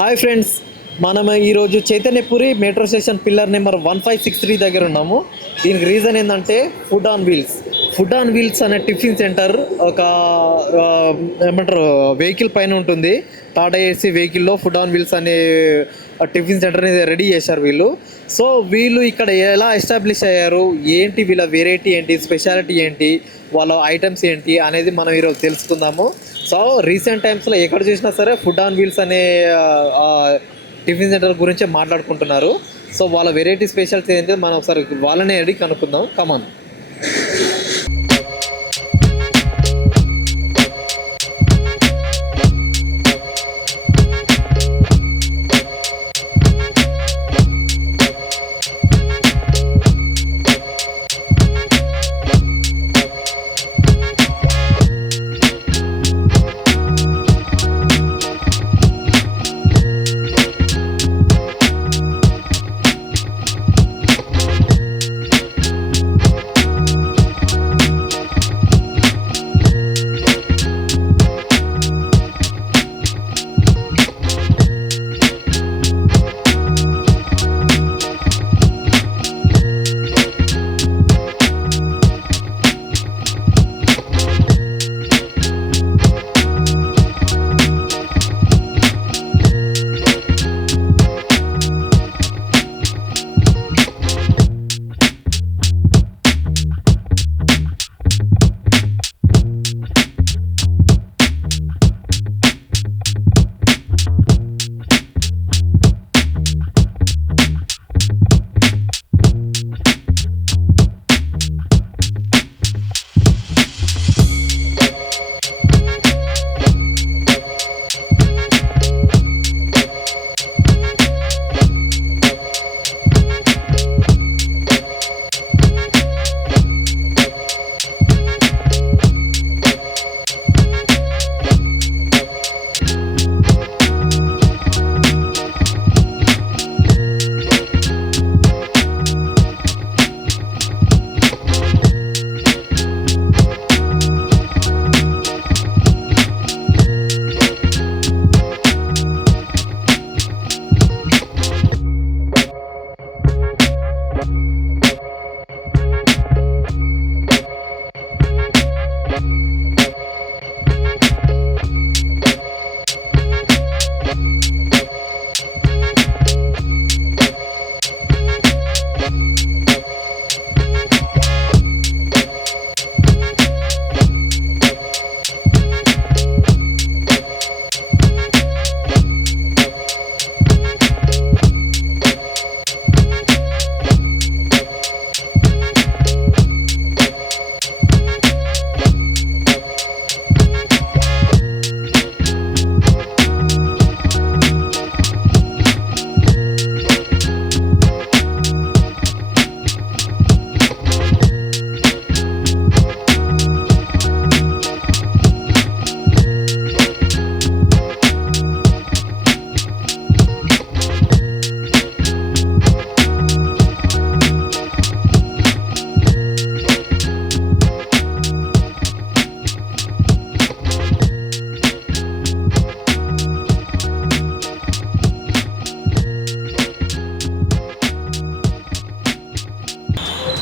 Hi friends, మనం ఈరోజు Chaitanyapuri metro station pillar number 1563 దగ్గర ఉన్నాము. దీనికి రీజన్ ఏంటంటే ఫుడ్ ఆన్ వీల్స్ అనే టిఫిన్ సెంటర్ ఒక ఏమంటారు వెహికల్ పైన ఉంటుంది. టాటా ఏసీ వెహికల్లో ఫుడ్ ఆన్ వీల్స్ అనే టిఫిన్ సెంటర్ని రెడీ చేశారు వీళ్ళు. సో వీళ్ళు ఇక్కడ ఎలా ఎస్టాబ్లిష్ అయ్యారు, ఏంటి వీళ్ళ వెరైటీ ఏంటి, స్పెషాలిటీ ఏంటి, వాళ్ళ ఐటమ్స్ ఏంటి అనేది మనం ఈరోజు తెలుసుకుందాము. సో రీసెంట్ టైమ్స్లో ఎక్కడ చూసినా సరే ఫుడ్ ఆన్ వీల్స్ అనే టిఫిన్ సెంటర్ గురించే మాట్లాడుకుంటున్నారు. సో వాళ్ళ వెరైటీ స్పెషల్స్ ఏంటి మనం ఒకసారి వాళ్ళనే అడిగి కనుక్కుందాం. కమాన్.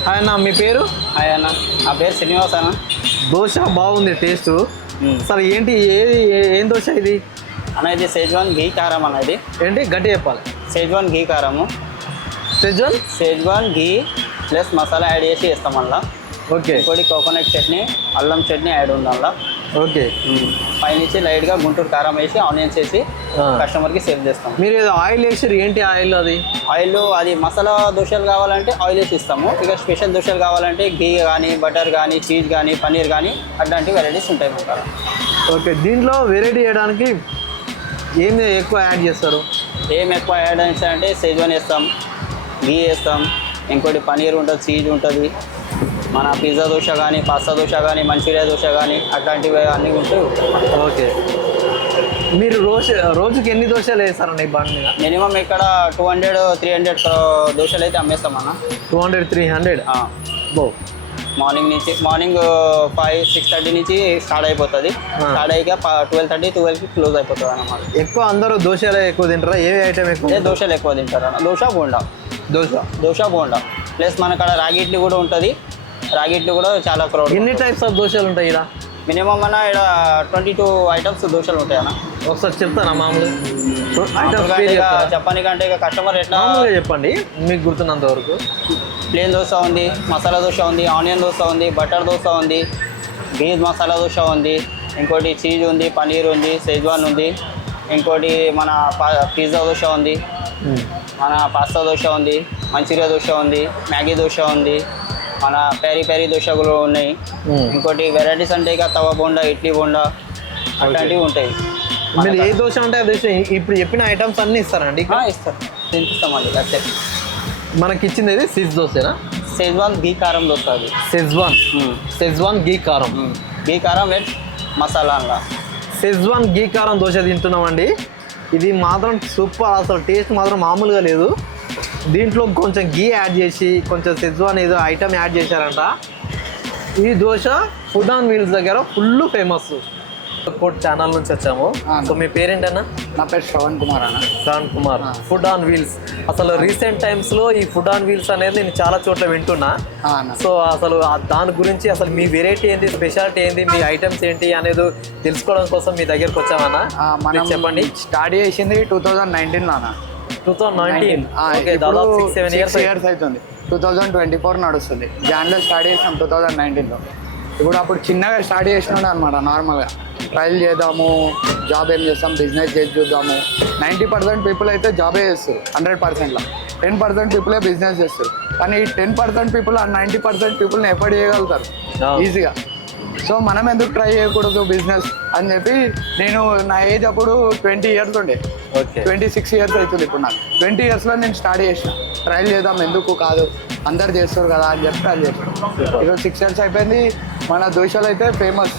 హాయ్ అన్న, మీ పేరు? హాయ్ అన్న, నా పేరు శ్రీనివాస్ అన్న. దోశ బాగుంది టేస్ట్. అసలు ఏంటి, ఏం దోశ ఇది అన్న? ఇది షెజ్వాన్ ఘీ కారం అన్న. ఇది ఏంటి గట్టి చెప్పాలి. షెజ్వాన్ ఘీ కారము, షెజ్వాన్ ఘీ ప్లస్ మసాలా యాడ్ చేసి వేస్తాం అందులో. ఓకే. ఇంకోటి కోకోనట్ చట్నీ, అల్లం చట్నీ యాడ్ ఉంది అందులో. ఓకే. పైనుంచి లైట్గా గుంటూరు కారం వేసి ఆనియన్స్ వేసి కస్టమర్కి సేల్ చేస్తాం. మీరు ఏదో ఆయిల్ వేసారు, ఏంటి ఆయిల్ అది? ఆయిల్ అది మసాలా దోశలు కావాలంటే ఆయిల్ వేసి ఇస్తాము. ఇక స్పెషల్ దోశలు కావాలంటే ఘీ కానీ, బటర్ కానీ, చీజ్ కానీ, పన్నీర్ కానీ అట్లాంటి వెరైటీస్ ఉంటాయి మన. ఓకే. దీంట్లో వెరైటీ చేయడానికి ఏమి ఎక్కువ యాడ్ చేస్తారు? ఏం ఎక్కువ యాడ్ చేస్తారంటే షెజ్వాన్ వేస్తాం, ఘీ వేస్తాం, ఇంకోటి పన్నీర్ ఉంటుంది, చీజ్ ఉంటుంది, మన పిజ్జా దోశ కానీ, పాస్తా దోశ కానీ, మంచూరియా దోశ కానీ అట్లాంటివి అన్నీ ఉంటూ. ఓకే. మీరు రోజుకి ఎన్ని దోశలు వేస్తారండి ఈ బండి మీద? మినిమం ఇక్కడ 200-300 దోశలు అయితే అమ్మేస్తామన్న. 200-300 బో. మార్నింగ్ 5-6:30 నుంచి స్టార్ట్ అయిపోతుంది. స్టార్ట్ అయ్యాక 12:30-12కి క్లోజ్ అయిపోతుంది అన్నమాట. ఎక్కువ అందరూ దోశలే ఎక్కువ తింటారా? ఏ ఐటమ్ ఎక్కువ? దోశలు ఎక్కువ తింటారు అన్న. దోశ బోండా ప్లస్ మన కాడ రాగి ఇడ్లీ కూడా ఉంటుంది. రాగి ఇడ్లీ కూడా చాలా క్రౌడ్. ఎన్ని టైప్స్ ఆఫ్ దోశలు ఉంటాయి ఇక్కడ? మినిమం అన్న ఇక్కడ 22 ఐటమ్స్ దోశలు ఉంటాయి అన్న. ఒకసారి చెప్తానా మామూలు చెప్పడానికంటే ఇక కస్టమర్ ఎట్లా మామూలుగా చెప్పండి మీకు గుర్తున్నంత వరకు. ప్లేన్ దోశ ఉంది, మసాలా దోశ ఉంది, ఆనియన్ దోశ ఉంది, బటర్ దోశ ఉంది, బీజ్ మసాలా దోశ ఉంది, ఇంకోటి చీజ్ ఉంది, పనీర్ ఉంది, షెజ్వాన్ ఉంది, ఇంకోటి మన పిజ్జా దోశ ఉంది, మన పాస్తా దోశ ఉంది, మంచూరియా దోశ ఉంది, మ్యాగీ దోశ ఉంది, మన పెరి దోశ కూడా ఉన్నాయి. ఇంకోటి వెరైటీస్ అంటే ఇక తవా బోండా, ఇడ్లీ బోండా అట్లాంటివి ఉంటాయి. మీరు ఏ దోశ అంటే ఆ దోశ ఇప్పుడు చెప్పిన ఐటమ్స్ అన్నీ ఇస్తారండి? ఇస్తారు, తినిపిస్తామండి. అంతే. మనకి ఇచ్చింది ఇది సిజ్ దోశనా? షెజ్వాన్ గీ కారం దోశ. అది షెజ్వాన్ గీ కారం. గీ కారం వెజ్ మసాలా అలా. షెజ్వాన్ గీ కారం దోశ తింటున్నామండి. ఇది మాత్రం సూపర్, అసలు టేస్ట్ మాత్రం మామూలుగా లేదు. దీంట్లో కొంచెం గీ యాడ్ చేసి కొంచెం షెజ్వాన్ ఏదో ఐటమ్ యాడ్ చేశారంట. ఈ దోశ ఫుడ్ ఆన్ వీల్స్ దగ్గర ఫుల్ ఫేమస్. కోట్ ఛానల్ నుంచి వచ్చాము. సో మీ పేరేంటన్నా? నా పేరు శ్రవణ్ కుమార్ అన్న. Shravan Kumar. Food on wheels అసలు రీసెంట్ టైమ్స్లో ఈ ఫుడ్ ఆన్ వీల్స్ అనేది నేను చాలా చోట్ల వింటున్నా. సో అసలు దాని గురించి అసలు మీ వెరైటీ ఏంటి, స్పెషాలిటీ ఏంటి, మీ ఐటమ్స్ ఏంటి అనేది తెలుసుకోవడం కోసం మీ దగ్గరకు వచ్చామన్నా. మనం చెప్పండి. స్టార్ట్ చేసింది 2019 అన్న. 2019. దాదాపు 6-7 ఇయర్స్ అవుతుంది. 2024 నడుస్తుంది. జాన్లో స్టార్ట్ చేసాం 2019లో. ఇప్పుడు అప్పుడు చిన్నగా స్టార్ట్ చేసినాడు అనమాట. నార్మల్గా ట్రయల్ చేద్దాము, జాబ్ ఏం చేస్తాం, బిజినెస్ చేసి చూద్దాము. 90% పీపుల్ అయితే జాబే చేస్తారు 100%లో. 10% పీపులే బిజినెస్ చేస్తారు. కానీ ఈ 10% పీపుల్ ఆ 90% పీపుల్ని ఎఫర్ట్ చేయగలుగుతారు ఈజీగా. సో మనం ఎందుకు ట్రై చేయకూడదు బిజినెస్ అని చెప్పి నేను నా ఏజ్ అప్పుడు 20 ఇయర్స్ ఉండే. 26 ఇయర్స్ అవుతుంది ఇప్పుడు నాకు. 20 ఇయర్స్లో నేను స్టార్ట్ చేసిన. ట్రయల్ చేద్దాం, ఎందుకు కాదు, అందరు చేస్తారు కదా అని చెప్పి ట్రై చేస్తాను. ఈరోజు 6 ఇయర్స్ అయిపోయింది. మన దోశలు అయితే ఫేమస్.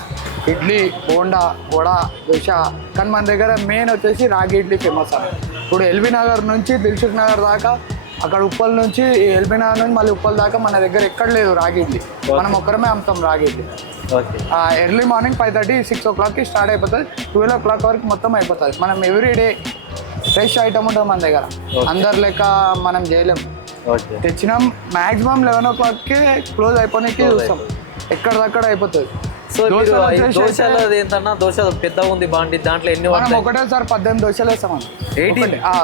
ఇడ్లీ, బోండా, వడ, దోశ. కానీ మన దగ్గర మెయిన్ వచ్చేసి రాగి ఇడ్లీ ఫేమస్ అని. ఇప్పుడు ఎల్బీ నగర్ నుంచి దిల్సుఖ్ నగర్ దాకా, అక్కడ ఉప్పల్ నుంచి ఎల్బీ నగర్ నుంచి మళ్ళీ ఉప్పల్ దాకా మన దగ్గర ఎక్కడ లేదు రాగి ఇడ్లీ. మనం ఒక్కరమే అమ్ముతాం రాగి ఇడ్లీ. ఎర్లీ మార్నింగ్ 5:30-6 o'clockకి స్టార్ట్ అయిపోతుంది. 12 o'clock వరకు మొత్తం అయిపోతుంది. మనం ఎవ్రీడే ఫ్రెష్ ఐటమ్ ఉంటుంది మన దగ్గర. అందరు లెక్క మనం చేయలేము. తెచ్చినాం మ్యాక్సిమం 11 o'clockకి క్లోజ్ అయిపోయినకి చూస్తాం. ఎక్కడిదక్కడ అయిపోతుంది. సో దోశలు ఏంటన్నా, దోశ పెద్దగా ఉంది బాగుంది. దాంట్లో ఎన్ని మనం ఒకటేసారి 18 దోశలు వేస్తాం.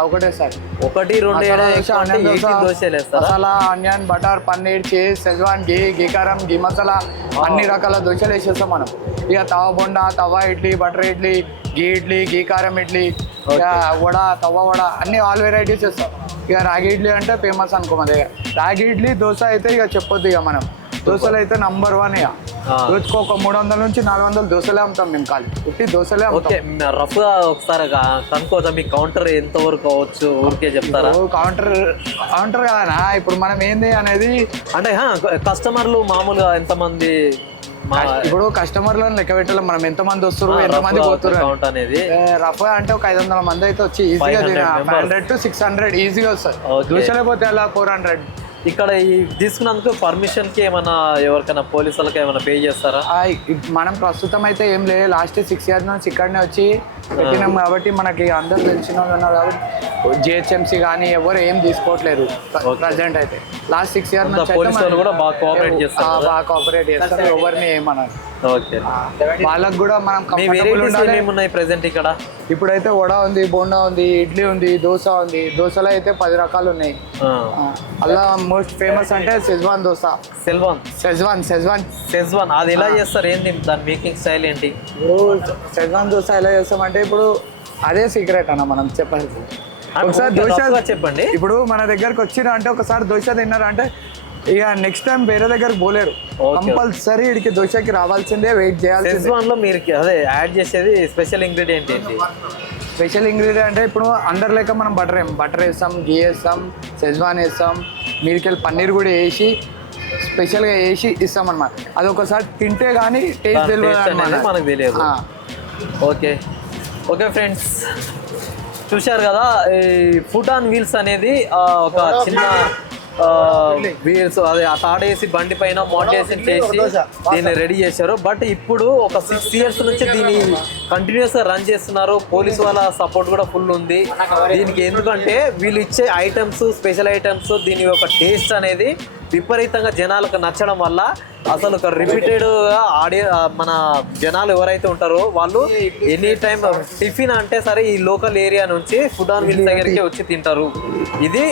ఒకటేసారి 1-2 దోశలు masala, onion, butter, paneer, cheese, schezwan, ghee కారం, గీ మసాలా అన్ని రకాల దోశలు వేసేస్తాం మనం. ఇక తవా బొండా, తవా ఇడ్లీ, బటర్ ఇడ్లీ, గీ ఇడ్లీ, గీ కారం ఇడ్లీ, ఇక వడ, తవా వడ అన్ని ఆల్ వెరైటీస్ వేస్తాం. ఇక రాగి ఇడ్లీ అంటే ఫేమస్ అనుకో మన దగ్గర. రాగి ఇడ్లీ, దోశ అయితే ఇక చెప్పొద్దు. ఇక మనం దోశలు అయితే నంబర్ 1. ఇక రోజుకు ఒక 300 నుంచి 400 దోశలే అమ్ముతాం మేము. ఖాళీ ఉట్టి దోశలే అమ్ముతాం. రఫ్ గా ఒకసారి కనుక్కోవచ్చా మీ కౌంటర్ ఎంత వరకు అవ్వచ్చు? ఊరికే చెప్తారా? కౌంటర్ కదనా. ఇప్పుడు మనం ఏంది అనేది అంటే కస్టమర్లు మామూలుగా ఎంతమంది? ఇప్పుడు కస్టమర్లను లెక్క పెట్టాలి. మనం ఎంతమంది వస్తారు, ఎంతమంది పోతున్నారు అనేది. రఫ్ అంటే ఒక 500 మంది అయితే వచ్చి ఈజీగా 500 to 600 ఈజీగా వస్తారు. దోశలే పోతే అలా 400. ఇక్కడ ఈ తీసుకున్నందుకు పర్మిషన్ కి ఏమైనా ఎవరికైనా పోలీసులకి ఏమైనా పే చేస్తారా? మనం ప్రస్తుతం అయితే ఏం లేదు. లాస్ట్ 6 years నుంచి ఇక్కడనే వచ్చి పెట్టినాం కాబట్టి మనకి అందరూ తెలిసిన వాళ్ళు ఉన్నారు కాబట్టి జిహెచ్ఎంసీ కానీ ఎవరు ఏం తీసుకోవట్లేదు ప్రజెంట్ అయితే. లాస్ట్ 6 years నుంచి పోలీసులు కూడా బాగా కోఆపరేట్ చేస్తారు. ఎవరిని ఏమన్నారు. వాళ్ళకు కూడా మనం ప్రెసెంట్ ఇక్కడ ఇప్పుడైతే వడ ఉంది, బోండా ఉంది, ఇడ్లీ ఉంది, దోశ ఉంది. దోశలో అయితే 10 రకాలు ఉన్నాయి. అలా మోస్ట్ ఫేమస్ అంటే షెజ్వాన్ దోశ. షెజ్వాన్ అది ఎలా చేస్తారు? ఏంటి దాని మేకింగ్ స్టైల్ ఏంటి? షెజ్వాన్ దోశ ఎలా చేస్తామంటే ఇప్పుడు అదే సీక్రెట్ అన్న మనం చెప్పాలి. ఒకసారి దోశ చెప్పండి. ఇప్పుడు మన దగ్గరకు వచ్చినా అంటే ఒకసారి దోశ తిన్నారా అంటే ఇక నెక్స్ట్ టైం వేరే దగ్గరకు పోలేరు. కంపల్సరీ ఇడికి దోశకి రావాల్సిందే, వెయిట్ చేయాలి. షెజ్వాన్ లో మీరు అదే యాడ్ చేసేది స్పెషల్ ఇంగ్రీడియంట్ ఏంటి? స్పెషల్ ఇంగ్రీడియంట్ అంటే ఇప్పుడు అందరి లెక్క మనం బటర్ వేస్తాం, గీ వేస్తాం, షెజ్వాన్ వేస్తాం, మీరికెళ్ళి పన్నీర్ కూడా వేసి స్పెషల్గా వేసి ఇస్తాం అన్నమాట. అది ఒకసారి తింటే కానీ టేస్ట్ తెలియదు మనకు తెలియదు. ఓకే ఫ్రెండ్స్, చూశారు కదా ఈ ఫుడ్ ఆన్ వీల్స్ అనేది ఒక చిన్న వీల్స్ అదే ఆ తాడేసి బండి పైన మోటేషన్ చేసి దీన్ని రెడీ చేశారు. బట్ ఇప్పుడు ఒక 6 years నుంచి దీన్ని కంటిన్యూస్ గా రన్ చేస్తున్నారు. పోలీసు వాళ్ళ సపోర్ట్ కూడా ఫుల్ ఉంది దీనికి. ఎందుకంటే వీళ్ళు ఇచ్చే ఐటమ్స్, స్పెషల్ ఐటమ్స్, దీని యొక్క టేస్ట్ అనేది విపరీతంగా జనాలకు నచ్చడం వల్ల అసలు ఒక రిపీటెడ్ మన జనాలు ఎవరైతే ఉంటారో వాళ్ళు ఎనీ టైం టిఫిన్ అంటే సరే ఈ లోకల్ ఏరియా నుంచి ఫుడ్ ఆన్ వీల్స్ దగ్గరికి వచ్చి తింటారు. ఇది